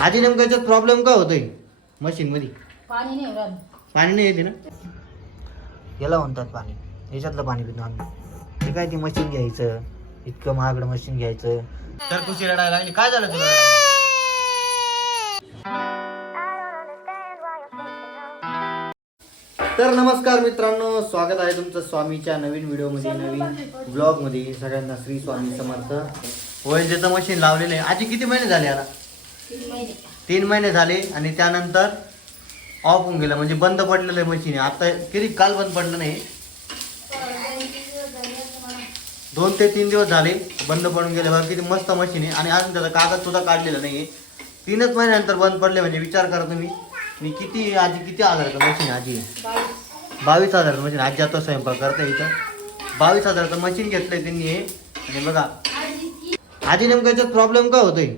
आधी नेमकं याच्यात प्रॉब्लेम काय होतोय? मशीन मध्ये. पाणी नाही पाणी नाही येते ना? याला म्हणतात पाणी. याच्यातलं पाणी पितो आम्ही. ते काय ते मशीन घ्यायचं? इतकं महागडं मशीन घ्यायचं? तर तुझी रडायला लागली. काय झालं तुला? तर नमस्कार मित्रांनो स्वागत आहे तुमचं स्वामीच्या नवीन व्हिडिओमध्ये नवीन ब्लॉगमध्ये सगळ्यांना श्री स्वामी समर्थ. ओएलजेचं मशीन लावलेलं आहे. आधी किती महिने झाले याला तीन महिने झाले आणि त्यानंतर ऑफ होऊन गेलं. म्हणजे बंद पडलेलं आहे. मशीन आता किती काल बंद पडलं नाही? दोन ते तीन दिवस झाले बंद पडून गेले. बघा किती मस्त मशीन आहे. आणि अजून त्याचा कागद सुद्धा काढलेला नाही आहे तीनच महिन्यानंतर बंद पडले म्हणजे विचार करा तुम्ही. मी किती आजी किती हजाराचं मशीन आजी? बावीस बावीस हजाराचं मशीन आजी आता स्वयंपाक करता इथं. बावीस हजाराचं मशीन घेतलं आहे त्यांनी हे. आणि बघा. आजी नेमकं याच्यात प्रॉब्लेम काय होतोय?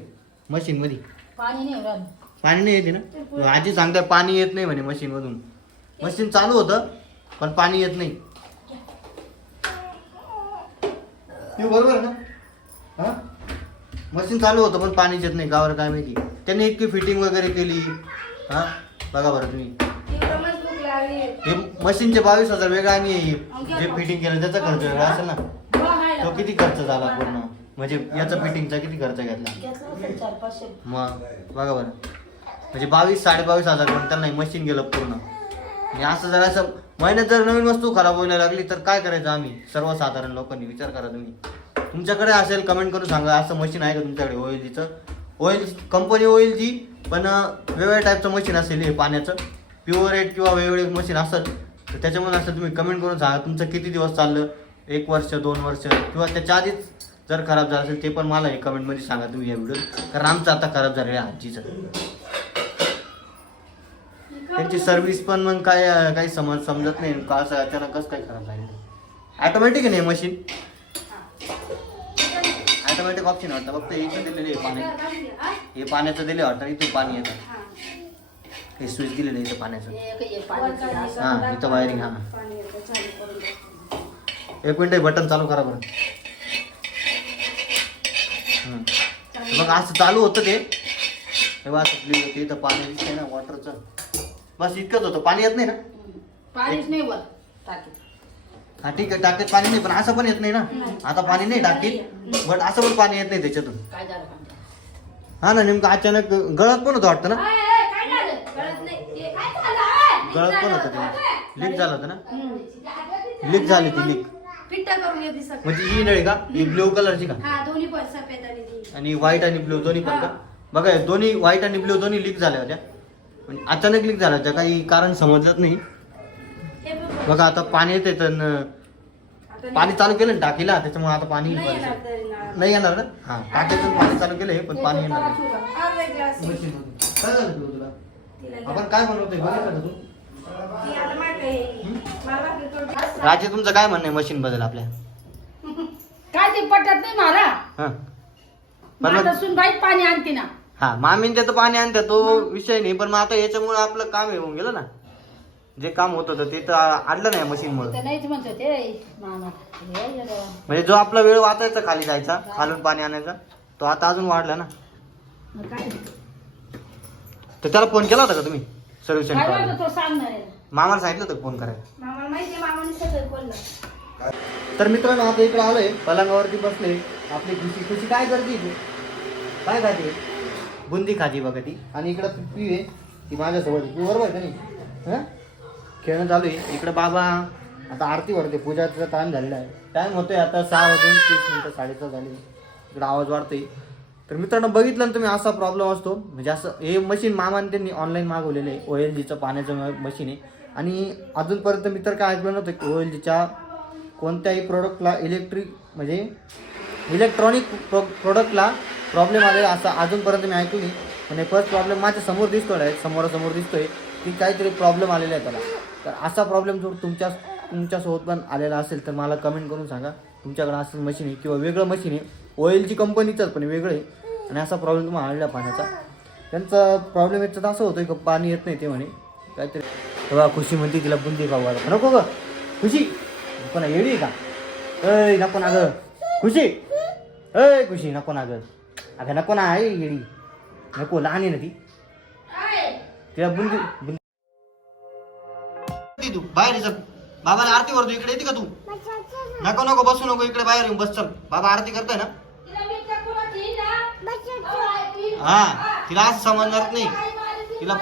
मशीनमध्ये पाणी नाही पाणी येते ना? आजी सांगताय पाणी येत नाही म्हणे मशीन मधून. मशीन चालू होतं पण पाणी येत नाही. बरोबर ना? हा? मशीन चालू होतं पण पाणीच येत नाही. गावाला काय माहिती? त्यांनी इतकी फिटिंग वगैरे केली. हा? बघा बरं तुम्ही. हे मशीनचे बावीस हजार वेगळा आणि जे फिटिंग केलं त्याचा खर्च वेगळा असेल ना? तो किती खर्च झाला पूर्ण? म्हणजे याचा फिटिंगचा किती खर्च घेतला? घेतलं असेल चार पाचशे. मग बघा बरं. म्हणजे बावीस साडे बावीस हजार पण त्यांना मशीन गेलं पूर्ण. आणि असं जर असं महिन्यात जर नवीन वस्तू खराब व्हायला लागली तर काय करायचं आम्ही? सर्वसाधारण लोकांनी विचार करा तुम्ही. तुमच्याकडे असेल कमेंट करून सांगा. असं मशीन आहे का तुमच्याकडे ओएलजीचं ओएल कंपनी ओएलजी पण वेगवेगळ्या टाईपचं मशीन असेल हे पाण्याचं. प्युअर एट किंवा वेगवेगळे मशीन असेल तर त्याच्यामुळे असं तुम्ही कमेंट करून सांगा तुमचं किती दिवस चाललं? एक वर्ष दोन वर्ष किंवा त्याच्या आधीच जर खराब झालं असेल ते पण मला हे कमेंटमध्ये सांगा तुम्ही या व्हिडिओत कारण आमचं आता खराब झालेलं आहे आजीचं. त्यांची सर्व्हिस पण मग काय काही समज समजत नाही. का असं काही कसं खराब झालेलं ऑटोमॅटिक आहे ना मशीन ऑटोमॅटिक ऑप्शन वाटतं. फक्त इथं दिलेले आहे पाणी. हे पाण्याचं दिले वाटतं. इथून पाणी येतं. हे स्विच दिलेलं आहे इथं पाण्याचं. हां इथं वायरिंग हां. एक मिनटं बटन चालू करा बरं. मग असं चालू होतं ते. तेव्हा असं होते. इथं पाणी दिसतंय ना वॉटरचं बस इतकंच होतं. पाणी येत नाही ना. पाणीच नाही वर टाकीत. हा ठीक आहे टाकीत पाणी नाही पण असं पण येत नाही ना? आता पाणी नाही टाकीत बट असं पण पाणी येत नाही त्याच्यातून. काय झालं पाणी? हा ना नेमकं अचानक गळत पण होतं वाटतं ना? गळत पण होतं ते. लीक झालं होतं ना? लीक झाली ती लीक. पिट्टा करून सकाळी म्हणजे ही नळी का? ही ब्ल्यू कलरची का? हा दोन्ही पण सफेद आणि ती आणि व्हाईट आणि ब्ल्यू दोन्ही पण का? बघा हे दोन्ही व्हाईट आणि ब्ल्यू दोन्ही लीक झाल्या होत्या. पण अचानक लीक झाल्या होत्या. काही कारण समजत नाही. हे बघ. बघा आता पाणी येते तर आता पाणी चालू केलं ना टाकीला त्याच्यामुळे आता पाणी नाही येणार नाही. येणार ना? हा टाकीतून पाणी चालू केलंय पण पाणी येणार नाही. अर्धा ग्लास मशीनमधून. काय झालं पिऊ तुला? तिला घ्या. आपण काय बनवतोय? बघितलं तू? राजे तुमचं काय म्हणणं आहे मशीन बद्दल आपल्या? काय ते पटत नाही मला हा. पण मग- आता सुन बाईक पाणी आणते ना. हा मामीन त्याचं पाणी आणतात तो विषय नाही पण मग आता याच्यामुळे आपलं काम हे होऊन गेलं ना. जे काम होत होतं ते तर आणलं नाही मशीन मुळे तर नाहीच म्हणतो ते. मामा हे येडं. म्हणजे जो आपला वेळ वाचायचा खाली जायचा खालून पाणी आणायचा तो आता अजून वाढला ना. मग काय? तर त्याला फोन केला होता का तुम्ही? सर्व्हिस काय सेंटर म्हणतो तो सांगणार आहे? मामाला सांगितलं होतं फोन करायला. माहिती मामाने सगळं बोललं. तर मित्रांनो आता इकडे आलोय पलंगावरती बसले. आपली खुशी खुशी काय करते तू काय खाते? बुंदी खाती बघा ती. आणि इकडं पिऊ आहे ती माझ्यासोबत आहे. तू बरोबर आहे का नाही? हं? खेळणं चालू आहे. इकडं बाबा आता आरती भरते पूजाचा टाइम झालेला आहे. टाइम होतोय आता सहा वाजून तीस मिनटं साडेसहा झाले. इकडं आवाज वाढतोय. तर मित्रांनो बघितलं ना तुम्ही असा प्रॉब्लेम असतो. म्हणजे असं हे मशीन मामाने त्यांनी ऑनलाईन मागवलेलं आहे. ओ एल जीचं पाण्याचं मशीन आहे. आणि अजूनपर्यंत मी तर काय ऐकलं नव्हतं की ओ एल जीच्या कोणत्याही प्रोडक्टला इलेक्ट्रिक म्हणजे इलेक्ट्रॉनिक प्रो प्रोडक्टला प्रॉब्लेम आलेला असा अजूनपर्यंत मी ऐकू नाही. म्हणजे फर्स्ट प्रॉब्लेम माझ्यासमोर दिसतो आहे समोरासमोर दिसतोय. की काहीतरी प्रॉब्लेम आलेला आहे त्याला. तर असा प्रॉब्लेम जर तुमच्या तुमच्यासोबत पण आलेला असेल तर मला कमेंट करून सांगा. तुमच्याकडे असं मशीन आहे किंवा वेगळं मशीन आहे. ओ एल जी कंपनीचंच पण वेगळं आहे. आणि असा प्रॉब्लेम तुम्हाला आणला पाण्याचा. त्यांचा प्रॉब्लेम याच्यात असं होतोय की पाणी येत नाही ते म्हणे. काहीतरी तेव्हा खुशी म्हणते तिला बुंदी खाऊ घाला. नको ग. खुशी पण येडी आहे का? अय नको ना ग. खुशी अय खुशी नको ना ग. अगं नको ना आहे येडी. नको लहान आहे ना ती. तिला बुंदी बुंदी तू बाहेर ये चल. बाबाला आरती करतो इकडे येते का तू? नको नको बसू नको इकडे बाहेर येऊन बस चल. बाबा आरती करतोय ना? हा तिला असं समजणार नाही. तिला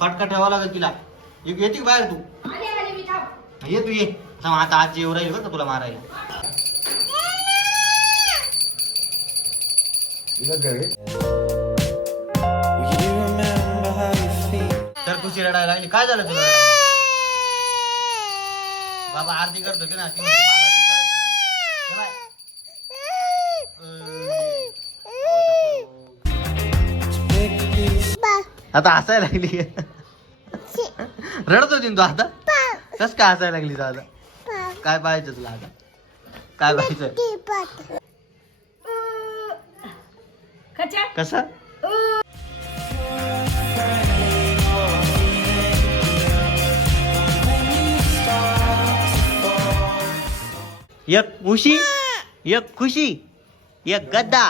फटका ठेवावा लागेल तिला. येते का बाहेर तू? ये तू ये. आता आज येऊ राहील बरं का तुला मारायला. तर तुझी रडायला लागली. काय झालं तुला? बाबा आरती करत होते ना आता हसायला लागली. रडत होती तू आता. कस काय हसायला लागली तू आता? काय पाहायचं तुला आता? काय पाहायचं? कसं? एक उशी एक खुशी एक गद्दा?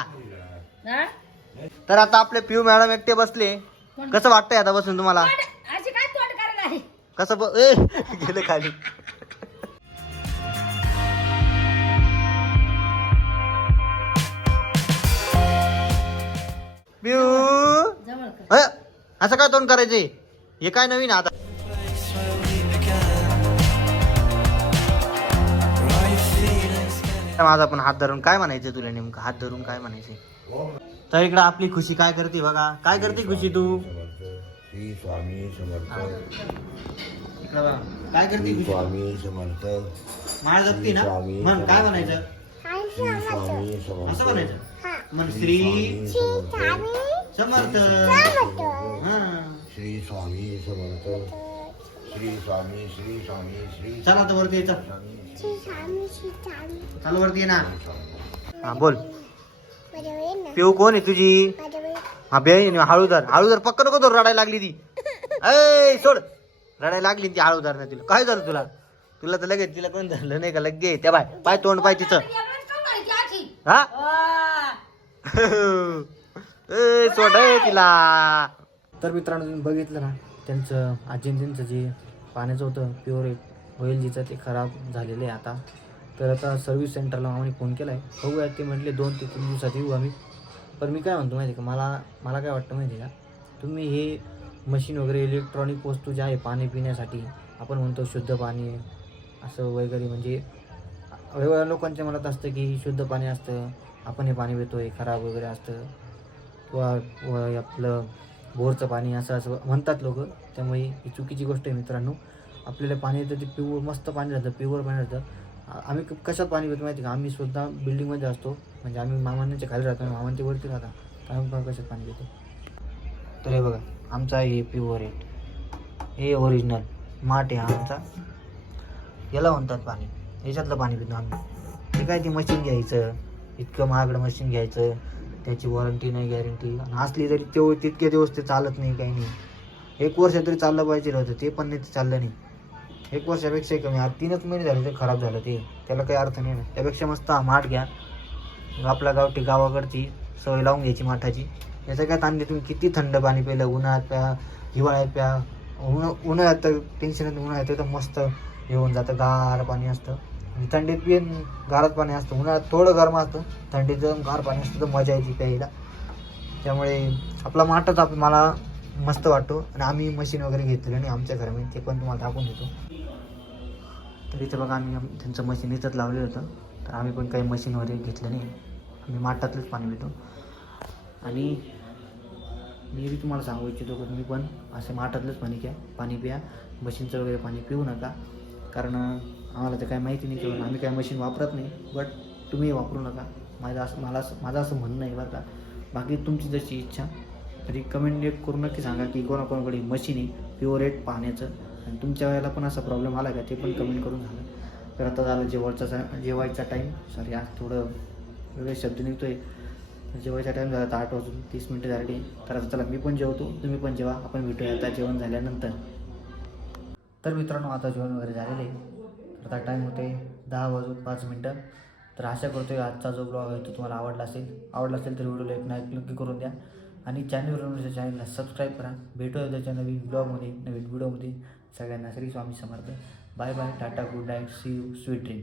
तर आता आपले पिऊ मॅडम एकटे बसले. कसं वाटतंय आता बसून तुम्हाला? तोंड- अशी काय तोंड करायला आहे? कसं ब- ए गेलं खाली. पिऊ जवळ कर. अ, असं काय तोंड करायचे हे काय नवीन आता? माझा पण हात धरून काय म्हणायचं तुला नेमकं? हात धरून काय म्हणायचे तर इकडं आपली खुशी काय करते बघा? काय करते खुशी तू? श्री स्वामी समर्थ इकडं बघा. काय करते श्री खुशी? स्वामी समर्थ माळ जपती ना? म्हण काय म्हणायचं? श्री स्वामी असं समर्थ म्हणायचं? म्हण श्री समर्थ. हा. श्री स्वामी समर्थ श्री स्वामी श्री स्वामी श्री चला आता वरती ये, चल स्वामी. चालू वरती ये ना हा बोल. पिऊ कोण आहे तुझी? हा बे हळूदार. हळूदार पक्क नको तो रडायला लागली ती. ऐ सोड. रडायला लागली ती हळूदार नाही तुला. काय झालं तुला? तुला तर लगेच तिला कोण धरलं नाही का? लगेच त्या बाय पाय तोंड पाय तिचं? हा? आ. ए, सोड तिला. तर मित्रांनो तुम्ही बघितलं ना त्यांचं आजीन त्यांचं जे पाण्याचं होतं प्युअर ऑइल जिचं ते खराब झालेलं आहे आता. तर आता सर्व्हिस सेंटरला आम्ही फोन केला आहे बघूया ते म्हटले दोन ते तीन दिवसात येऊ आम्ही. पण मी काय म्हणतो माहिती आहे का मला मला काय वाटतं माहिती आहे का तुम्ही हे मशीन वगैरे इलेक्ट्रॉनिक वस्तू ज्या आहे पाणी पिण्यासाठी आपण म्हणतो शुद्ध पाणी असं वगैरे म्हणजे वेगवेगळ्या लोकांच्या मनात असतं की शुद्ध पाणी असतं आपण हे पाणी पितो हे खराब वगैरे असतं. किंवा व आपलं बोरचं पाणी असं असं म्हणतात लोक. त्यामुळे ही चुकीची गोष्ट आहे मित्रांनो. आपल्याला पाणी येतं ते प्युअर मस्त पाणी राहतं प्युअर पाणी राहतं. आम्ही कशात पाणी पितो माहिती का? आम्ही सुद्धा बिल्डिंगमध्ये असतो. म्हणजे आम्ही मामांच्या खाली राहतो मामांच्या वरती राहता. आम्ही कशात पाणी पितो? तर हे बघा आमचा हे प्युअर आहे. हे ओरिजिनल माठ आहे हा आमचा. याला म्हणतात पाणी. याच्यातलं पाणी पितो आम्ही. हे काय ते मशीन घ्यायचं? इतकं महागडं मशीन घ्यायचं. त्याची वॉरंटी नाही गॅरंटी आणि असली तरी तेव तितके दिवस ते चालत नाही काही नाही. एक वर्ष तरी चाललं पाहिजे होतं. ते पण नाही ते चाललं नाही. एक वर्षापेक्षाही कमी. आता तीनच महिने झाले ते खराब झालं ते. त्याला काही अर्थ नाही. ना त्यापेक्षा मस्त हा माठ घ्या. आपल्या गावठी गावाकडची सवय लावून घ्यायची माठाची. याचं काय ताण तुम्ही किती थंड पाणी प्यायलं उन्हाळ्यात प्या हिवाळ्यात प्या. उन्हा उन्हाळ्यात तर टेन्शन उन्हाळ्यात तर मस्त येऊन जातं. गार पाणी असतं. थंडीत पिन गारात पाणी असतं. उन्हाळ्यात थोडं गरम असतं. थंडीत जर गार पाणी असतं तर मजा यायची प्यायला. त्यामुळे आपला माठच आप मला मस्त वाटतो. आणि आम्ही मशीन वगैरे घेतलेलं नाही. आमच्या घरामध्ये. ते पण तुम्हाला दाखवून देतो. तर इथं बघा आम्ही त्यांचं मशीन इथंच लावलेलं होतं. तर आम्ही पण काही मशीन वगैरे घेतलं नाही. आम्ही माठातलंच पाणी पितो. आणि मी बी तुम्हाला सांगू इच्छितो की तुम्ही पण असे माठातलंच पाणी घ्या. पाणी प्या. मशीनचं वगैरे पाणी पिऊ नका. कारण आम्हाला तर काय माहिती नाही किंवा आम्ही काय मशीन वापरत नाही. बट तुम्ही वापरू नका. माझं असं मला असं माझं असं म्हणणं आहे बरं का. बाकी तुमची जशी इच्छा तरी कमेंट एक करू नक्की सांगा की कोणाकोणाकडे मशीन आहे? प्युअरेट पाण्याचं. आणि तुमच्या वेळेला पण असा प्रॉब्लेम आला का? ते पण कमेंट करून झालं तर आता झालं जेवायचा जेवायचा टाईम सॉरी आज थोडं वेगळे शब्द निघतोय. जेवायचा टाईम झाला आता आठ वाजून तीस मिनटं झाली. तर आता चला मी पण जेवतो तुम्ही पण जेवा. आपण भेटूया आता जेवण झाल्यानंतर. तर मित्रांनो आता जेवण वगैरे झालेलं आहे. तर आता टाईम होते दहा वाजून पाच मिनटं. तर आशा आहे आजचा जो ब्लॉग आहे तो तुम्हाला आवडला असेल. आवडला असेल तर व्हिडिओला एक नाईक नक्की करून द्या. आणि चॅनलवर चॅनलला सबस्क्राईब करा. भेटूया त्याच्या नवीन ब्लॉगमध्ये नवीन व्हिडिओमध्ये सगळ्यांना Shri Swami Samarth. Bye bye tata good night see you sweet dream.